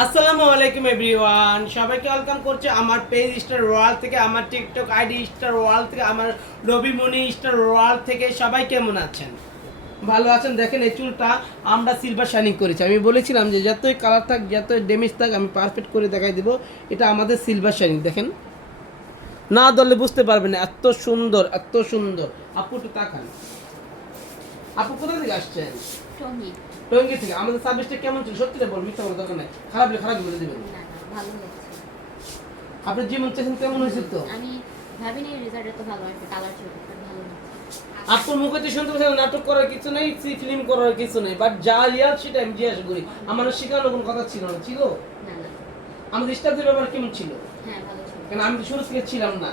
আসসালামু আলাইকুম এভরিওয়ান, সবাইকে ওয়েলকাম করছে আমার পেজ স্টার ওয়ার্ল্ড থেকে, আমার টিকটক আইডি স্টার ওয়ার্ল্ড থেকে, আমার রবি মনি স্টার ওয়ার্ল্ড থেকে। সবাই কেমন আছেন? ভালো আছেন? দেখেন এই চুলটা আমরা সিলভার শাইনিং করেছি। আমি বলেছিলাম যে যতই কালার থাক, যতই ড্যামেজ থাক, আমি পারফেক্ট করে দেখাই দেবো। এটা আমাদের সিলভার শাইনিং। দেখেন, না ধরলে বুঝতে পারবেন না, এত সুন্দর, এত সুন্দর। আপু একটু তাকান। আপু কোথা থেকে আসছেন? টঙ্গী থেকে। আমাদের সার্ভিসটা কেমন ছিল? সত্যিটা বল, মিথ্যা বলার দরকার নাই। খারাপ হলে খারাপ বলে দিবেন। না না, ভালো হয়েছে। আপনি যেমন চেয়েছেন তেমন হয়েছে তো? আমি ভাবিনি রেজাল্ট এত ভালো আসবে, কালার ছিল ভালো হয়েছে। আপনার মুখে তো শুনতে পাচ্ছেন নাটক করার কিছু নেই, ফিল্ম করার কিছু নেই, বাট যা রিয়াল সেটা আমি জিজ্ঞাসা করি। আমার শেখানোর কোনো কথা ছিল না, ছিল? না না, আমাদের স্টাফদের ব্যাপার কেমন ছিল? হ্যাঁ ভালো ছিল। কারণ আমি তো শুরু থেকে ছিলাম না,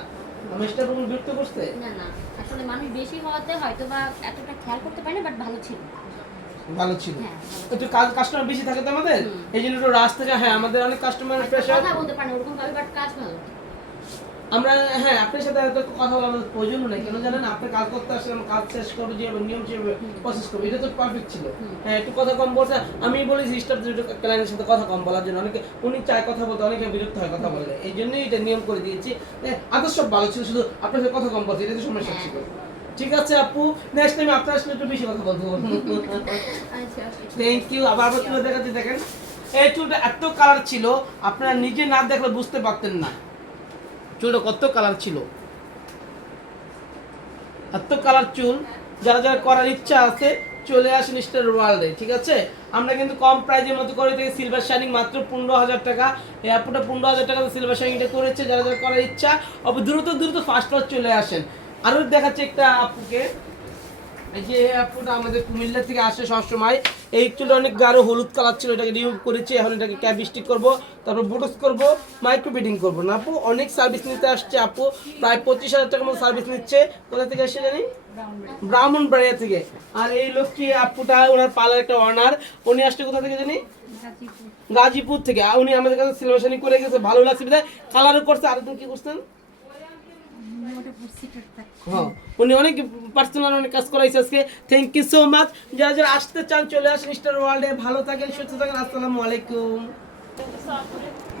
আমার স্টাফ কোনো বিরক্ত করতে। না না, আসলে মানুষ বেশি হওয়াতে হয়তো বা এতটা খেয়াল করতে পারে না, বাট ভালো ছিল। ভালো ছিল। হ্যাঁ, একটু কাস্টমার বেশি থাকে তো আমাদের, এই জন্য একটু রাস্তা থেকে, হ্যাঁ আমাদের অনেক কাস্টমারের প্রেশার। কথা বলতে পারে না ওরকম ভাবে, বাট কাজ ভালো। আমরা, হ্যাঁ আপনার সাথে এত কথা বলা আমাদের প্রয়োজন নেই, কেন জানেন? আপনি কাজ করতে আসলে আমরা কাজ শেষ করবো, যে নিয়ম হিসেবে প্রসেস করবো, এটা তো পারফেক্ট ছিল। হ্যাঁ, একটু কথা কম বলছে। আমি বলেছি স্টাফদের ক্লায়েন্টের সাথে কথা কম বলার জন্য, অনেকে উনি চায় কথা বলতে, অনেকে বিরক্ত হয় কথা বললে, এই জন্যই এটা নিয়ম করে দিয়েছি। আদর্শ সব ভালো ছিল, শুধু আপনার সাথে কথা কম বলছে, এটা তো সমস্যা ছিল। ঠিক আছে আপু, নেক্সট টাইম আপনার আসলে একটু বেশি কথা বলবো। আচ্ছা, থ্যাংক ইউ। আবার চুলে দেখাচ্ছি, দেখেন এই চুলটা এত কালার ছিল, আপনারা নিজে না দেখলে বুঝতে পারতেন না চুলটা কত কালার ছিল। এত কালার চুল, যারা যারা করার ইচ্ছা আছে চলে আসেন স্টার ওয়ার্ল্ডে। ঠিক আছে, আমরা কিন্তু কম প্রাইজের মধ্যে করে থেকে সিলভার শাইনিং মাত্র 15,000 টাকা। এই আপুটা 15,000 টাকা সিলভার শাইনিংটা করেছে। যারা যারা করার ইচ্ছা দ্রুত দ্রুত ফার্স্ট চলে আসেন। আরও দেখাচ্ছে একটা আপুকে, এই যে আপুটা আমাদের কুমিল্লা থেকে আসে সবসময়। এই চুলটা অনেক গাঢ় হলুদ কালার ছিল, এটাকে রিমুভ করেছি, এখন এটাকে ক্যাপ স্টিক করবো, তারপর বোটক্স করবো, মাইক্রো ব্লিডিং করবো। না আপু, অনেক সার্ভিস নিতে আসছে আপু, প্রায় 25,000 টাকার মতো সার্ভিস নিচ্ছে। কোথা থেকে আসছে জানি? ব্রাহ্মণবাড়িয়া থেকে। আর এই লক্ষ্মী আপুটা, ওনার পার্লার একটা অনার, উনি আসছে কোথা থেকে জানি? গাজীপুর থেকে। আর উনি আমাদের কাছে সিলভার শাইনিং করে গেছে, ভালো লাগছে বিধায় কালারও করছে। আর তুমি কি করছেন? হ্যাঁ, উনি অনেক পার্সোনাল অনেক কাজ করাইছে আজকে। Thank you so much. যারা যারা আসতে চান চলে আসেন স্টার ওয়ার্ল্ডে। ভালো থাকেন, সুস্থ থাকেন। আসসালামু আলাইকুম।